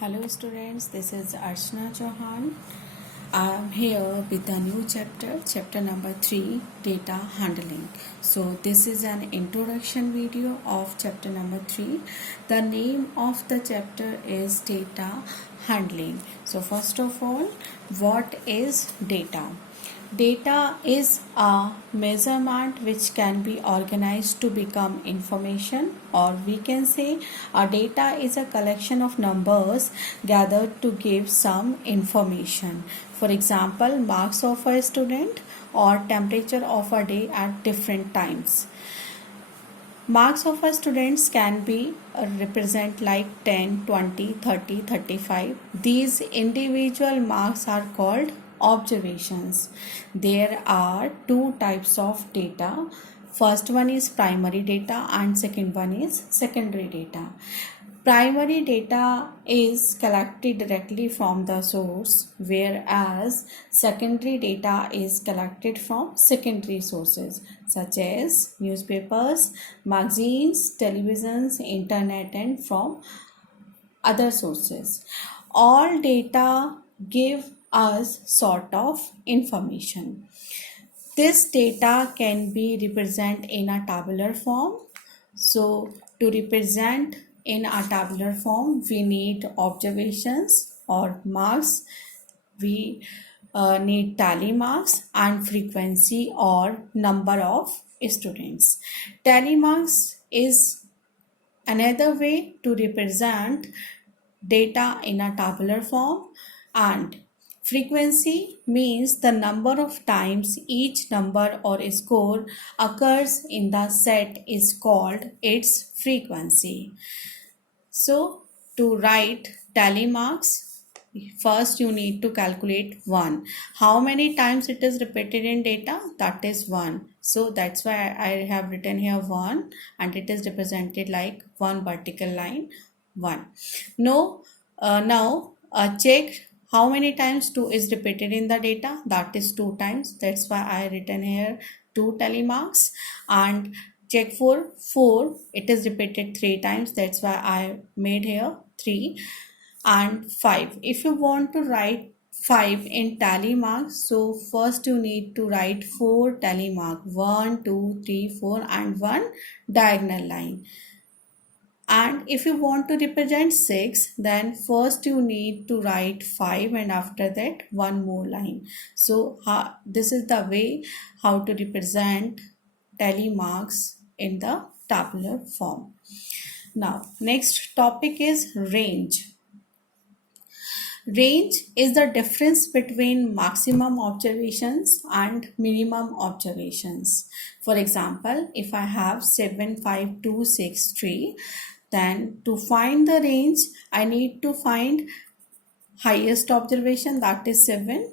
Hello students, this is Archana Chauhan. I am here with the new chapter number 3, data handling. So this is an introduction video of chapter number 3. The name of the chapter is data handling. So first of all, what is data? Data is a measurement which can be organized to become information, or we can say a data is a collection of numbers gathered to give some information. For example, marks of a student or temperature of a day at different times. Marks of our students can be represent like 10, 20, 30, 35. These individual marks are called observations. There are two types of data. First one is primary data and second one is secondary data. Primary data is collected directly from the source, whereas secondary data is collected from secondary sources such as newspapers, magazines, televisions, internet, and from other sources. All data give us sort of information. This data can be represented in a tabular form. So to represent in a tabular form, we need observations or marks. We need tally marks and frequency or number of students. Tally marks is another way to represent data in a tabular form, and frequency means the number of times each number or score occurs in the set is called its frequency. So to write tally marks, first you need to calculate 1. How many times it is repeated in data? That is 1. So that's why I have written here 1 and it is represented like one vertical line 1. Now check how many times 2 is repeated in the data. That is 2 times. That's why I written here 2 tally marks. And check for 4, it is repeated 3 times. That's why I made here 3. And 5, if you want to write 5 in tally marks, so first you need to write 4 tally mark, 1 2 3 4 and 1 diagonal line. And if you want to represent 6, then first you need to write 5 and after that one more line. So this is the way how to represent tally marks in the tabular form. Now next topic is range. Range is the difference between maximum observations and minimum observations. For example, if I have 7, 5, 2, 6, 3, then to find the range, I need to find highest observation, that is 7,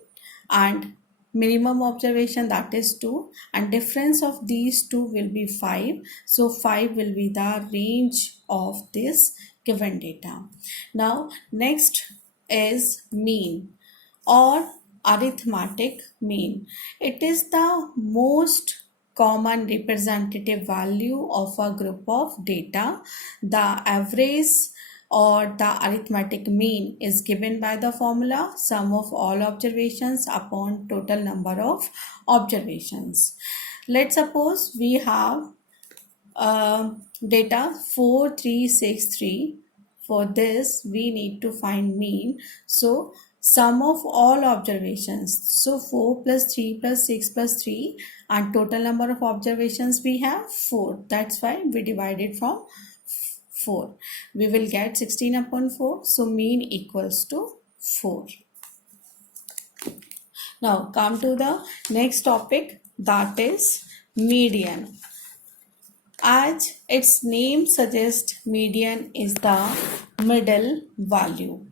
and minimum observation, that is 2, and difference of these two will be 5. So 5 will be the range of this given data. Now next is mean or arithmetic mean. It is the most common representative value of a group of data. The average or the arithmetic mean is given by the formula sum of all observations upon total number of observations. Let's suppose we have data 4363. For this we need to find mean. So sum of all observations, so 4 plus 3 plus 6 plus 3, and total number of observations we have 4. That's why we divided from 4. We will get 16 upon 4. So mean equals to 4. Now come to the next topic, that is median. As its name suggests, median is the middle value.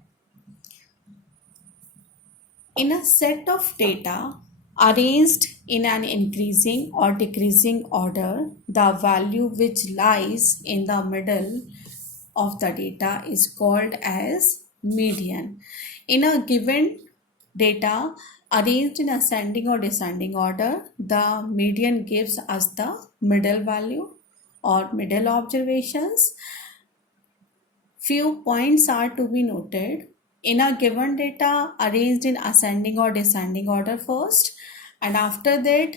In a set of data arranged in an increasing or decreasing order, the value which lies in the middle of the data is called as median. In a given data arranged in ascending or descending order, the median gives us the middle value or middle observations. few points are to be noted. In a given data, arranged in ascending or descending order first, and after that,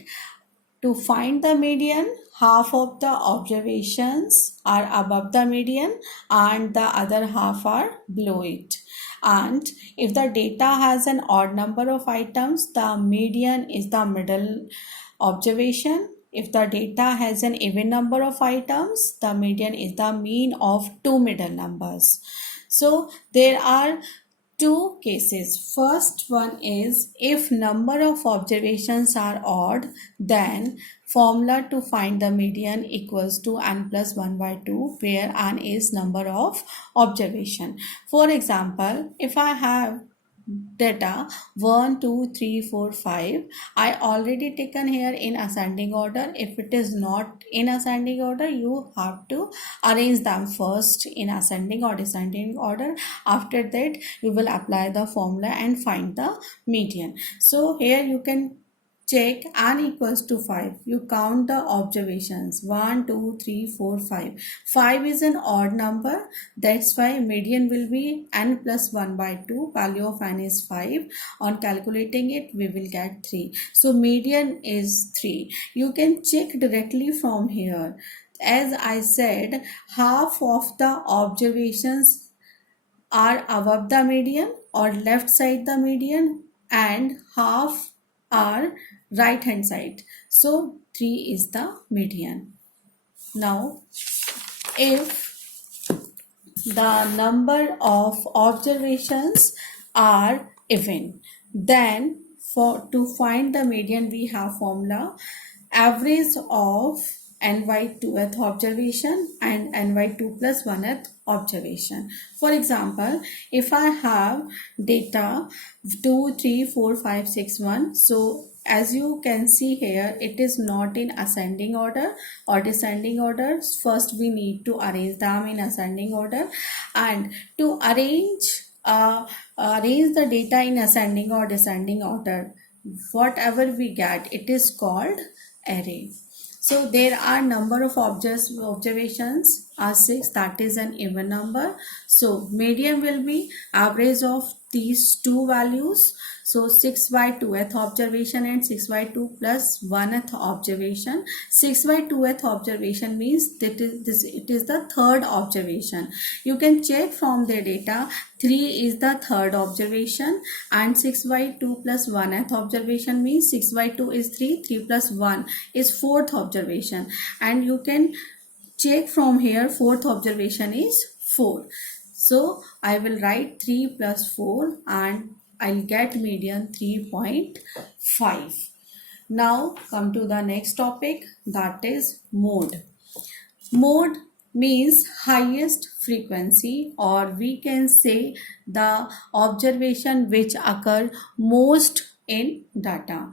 to find the median, half of the observations are above the median and the other half are below it. And if the data has an odd number of items, the median is the middle observation. If the data has an even number of items, the median is the mean of two middle numbers. So there are two cases. First one is if number of observations are odd, then formula to find the median equals to n plus 1 by 2, where n is number of observation. For example, if I have data 1 2 3 4 5, I already taken here in ascending order. If it is not in ascending order, you have to arrange them first in ascending or descending order. After that, you will apply the formula and find the median. So here you can check n equals to 5. You count the observations 1 2 3 4 5. 5 is an odd number, that's why median will be n plus 1 by 2. Value of n is 5. On calculating it, we will get 3. So median is 3. You can check directly from here. As I said, half of the observations are above the median or left side the median, and half are right hand side. So 3 is the median. Now, if the number of observations are even, then for to find the median we have formula average of n by 2th observation and n by 2 plus 1th observation. For example, if I have data 2 3 4 5 6 1, so as you can see here, it is not in ascending order or descending order. First we need to arrange them in ascending order, and to arrange the data in ascending or descending order, whatever we get, it is called array. So there are number of observations are 6, that is an even number. So median will be average of these two values. So 6 by 2th observation and 6 by 2 plus 1th observation. 6 by 2th observation means that it is the third observation. You can check from the data 3 is the third observation, and 6 by 2 plus 1th observation means 6 by 2 is 3, 3 plus 1 is fourth observation, and you can check from here fourth observation is 4. So I will write 3 plus 4 and I'll get median 3.5. Now come to the next topic, that is mode. Mode means highest frequency, or we can say the observation which occur most in data,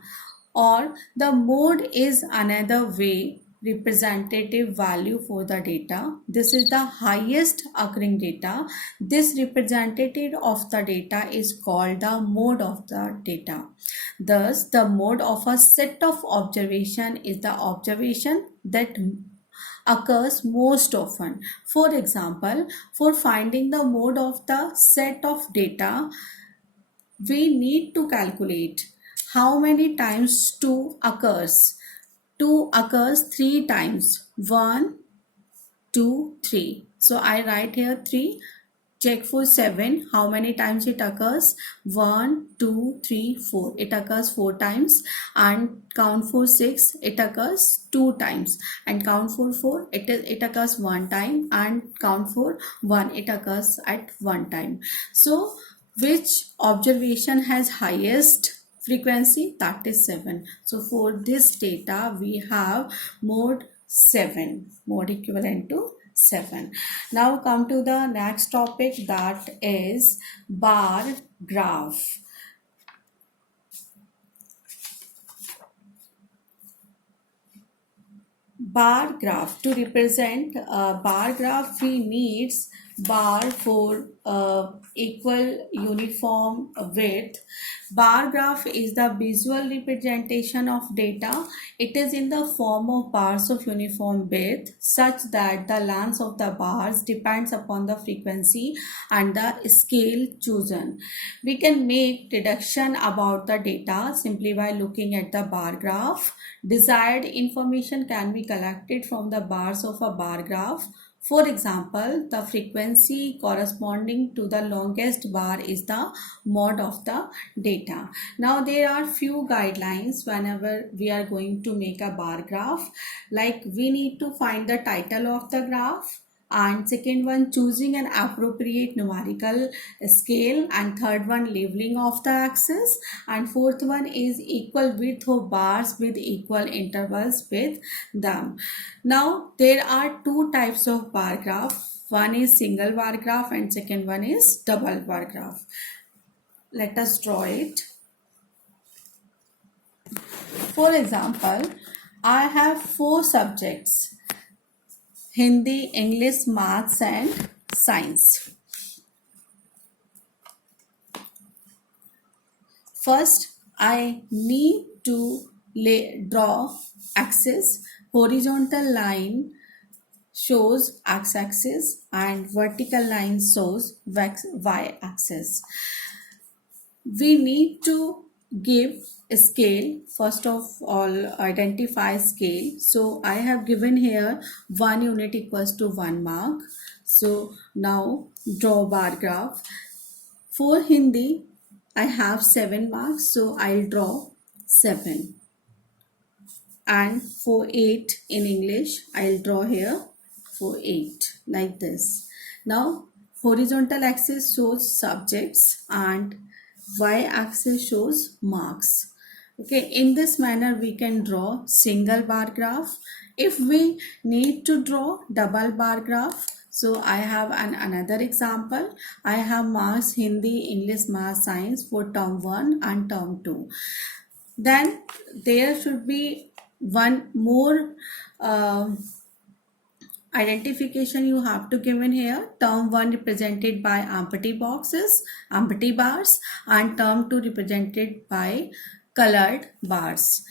or the mode is another way representative value for the data. This is the highest occurring data. This representative of the data is called the mode of the data. Thus, the mode of a set of observation is the observation that occurs most often. For example, for finding the mode of the set of data, we need to calculate how many times 2 occurs. 2 occurs 3 times. 1, 2, 3. So I write here 3. Check for 7. How many times it occurs? 1, 2, 3, 4. It occurs 4 times. And count for 6. It occurs 2 times. And count for 4. It occurs 1 time. And count for 1. It occurs at 1 time. So which observation has highest frequency? That is 7. So for this data we have mode 7, mode equivalent to 7. Now come to the next topic, that is bar graph. Bar graph. To represent a bar graph, we need bar for equal uniform width. Bar graph is the visual representation of data. It is in the form of bars of uniform width such that the length of the bars depends upon the frequency and the scale chosen. We can make deduction about the data simply by looking at the bar graph. Desired information can be collected from the bars of a bar graph. For example, the frequency corresponding to the longest bar is the mode of the data. Now there are few guidelines whenever we are going to make a bar graph. Like we need to find the title of the graph, and second one, choosing an appropriate numerical scale, and third one, labeling of the axis, and fourth one is equal width of bars with equal intervals with them. Now there are two types of bar graph. One is single bar graph and second one is double bar graph. Let us draw it. For example, I have four subjects: Hindi, English, Maths and Science. First, I need to draw axis. Horizontal line shows x-axis and vertical line shows y-axis. We need to give a scale. First of all, identify scale. So I have given here 1 unit equals to 1 mark. So now draw bar graph. For Hindi, I have 7 marks, so I'll draw 7. And for 8 in English, I'll draw here for 8 like this. Now horizontal axis shows subjects and y-axis shows marks. Okay, in this manner we can draw single bar graph. If we need to draw double bar graph, so I have another example. I have marks Hindi, English, Math, Science for term 1 and term 2. Then there should be one more identification you have to give in here. Term 1 represented by empty boxes, empty bars, and term 2 represented by colored bars.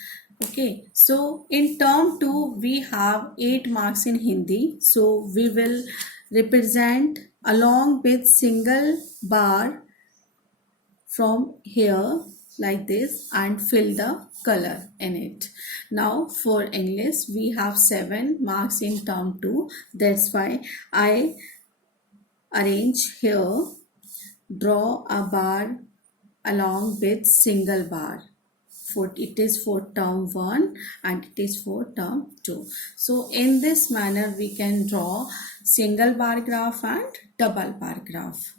Okay, so in term 2 we have 8 marks in Hindi, so we will represent along with single bar from here like this and fill the color in it. Now for English we have 7 marks in term 2, that's why I arrange here, draw a bar along with single bar. It is for term 1 and it is for term 2. So in this manner we can draw single bar graph and double bar graph.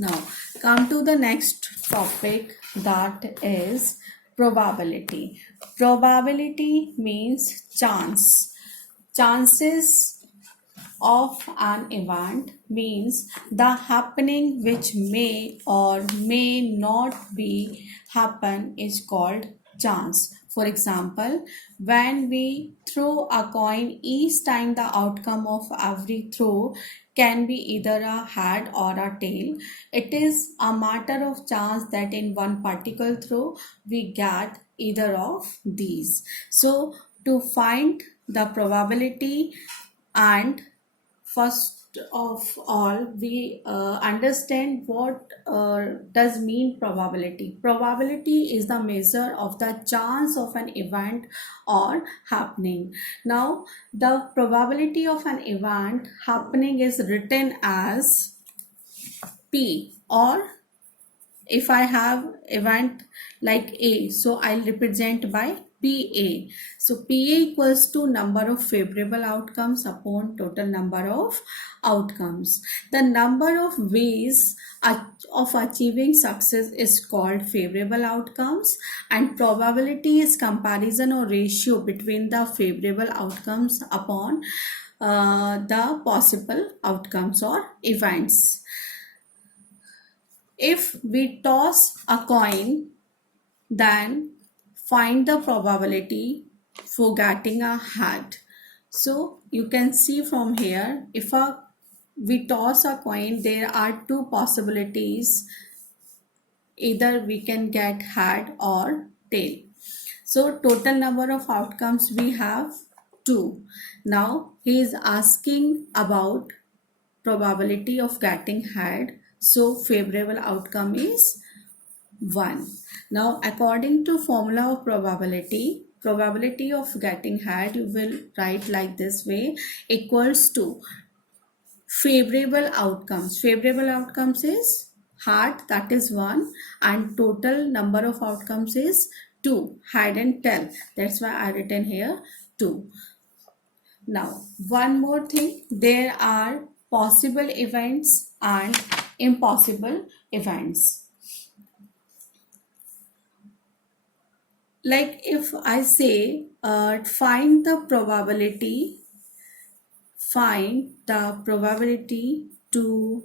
Now come to the next topic, that is probability. Probability means chance. Chances of an event means the happening which may or may not be happen is called chance. For example, when we throw a coin, each time the outcome of every throw can be either a head or a tail. It is a matter of chance that in one particular throw we get either of these. So to find the probability, and first of all we understand what does mean probability. Probability is the measure of the chance of an event or happening. Now the probability of an event happening is written as P, or if I have event like A, so I'll represent by PA. So PA equals to number of favorable outcomes upon total number of outcomes. The number of ways of achieving success is called favorable outcomes, and probability is comparison or ratio between the favorable outcomes upon the possible outcomes or events. If we toss a coin, then find the probability for getting a head. So you can see from here, if we toss a coin, there are two possibilities. Either we can get head or tail. So total number of outcomes we have 2. Now he is asking about probability of getting head. So favorable outcome is 1. Now according to formula of probability of getting head, you will write like this way, equals to favorable outcomes. Favorable outcomes is heart, that is 1, and total number of outcomes is 2, head and tail. That's why I written here 2. Now one more thing, there are possible events and impossible events. Like if I say find the probability to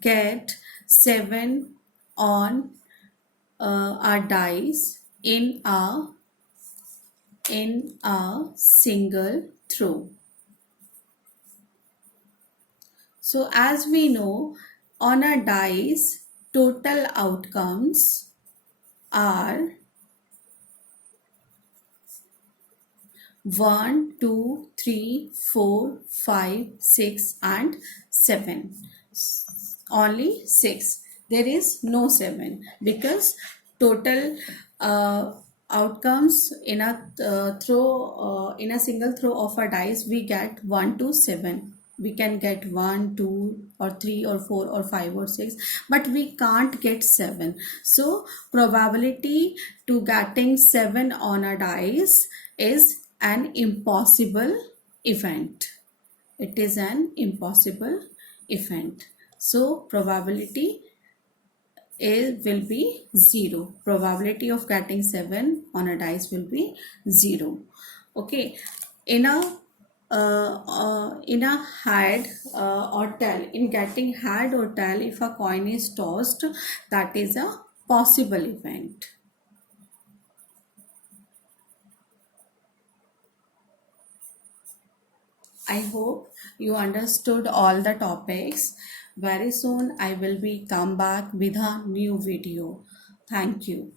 get 7 on a dice in a single throw. So as we know, on a dice, total outcomes are 1, 2, 3, 4, 5, 6 and 7. Only 6. There is no 7 because total outcomes in a in a single throw of a dice, we get 1 to 7. We can get 1, 2 or 3 or 4 or 5 or 6, but we can't get 7. So probability to getting 7 on a dice is an impossible event. It is an impossible event. So probability will be 0. Probability of getting 7 on a dice will be 0. Okay. In a head or tail, in getting head or tail, if a coin is tossed, that is a possible event. I hope you understood all the topics. Very soon I will be come back with a new video. Thank you.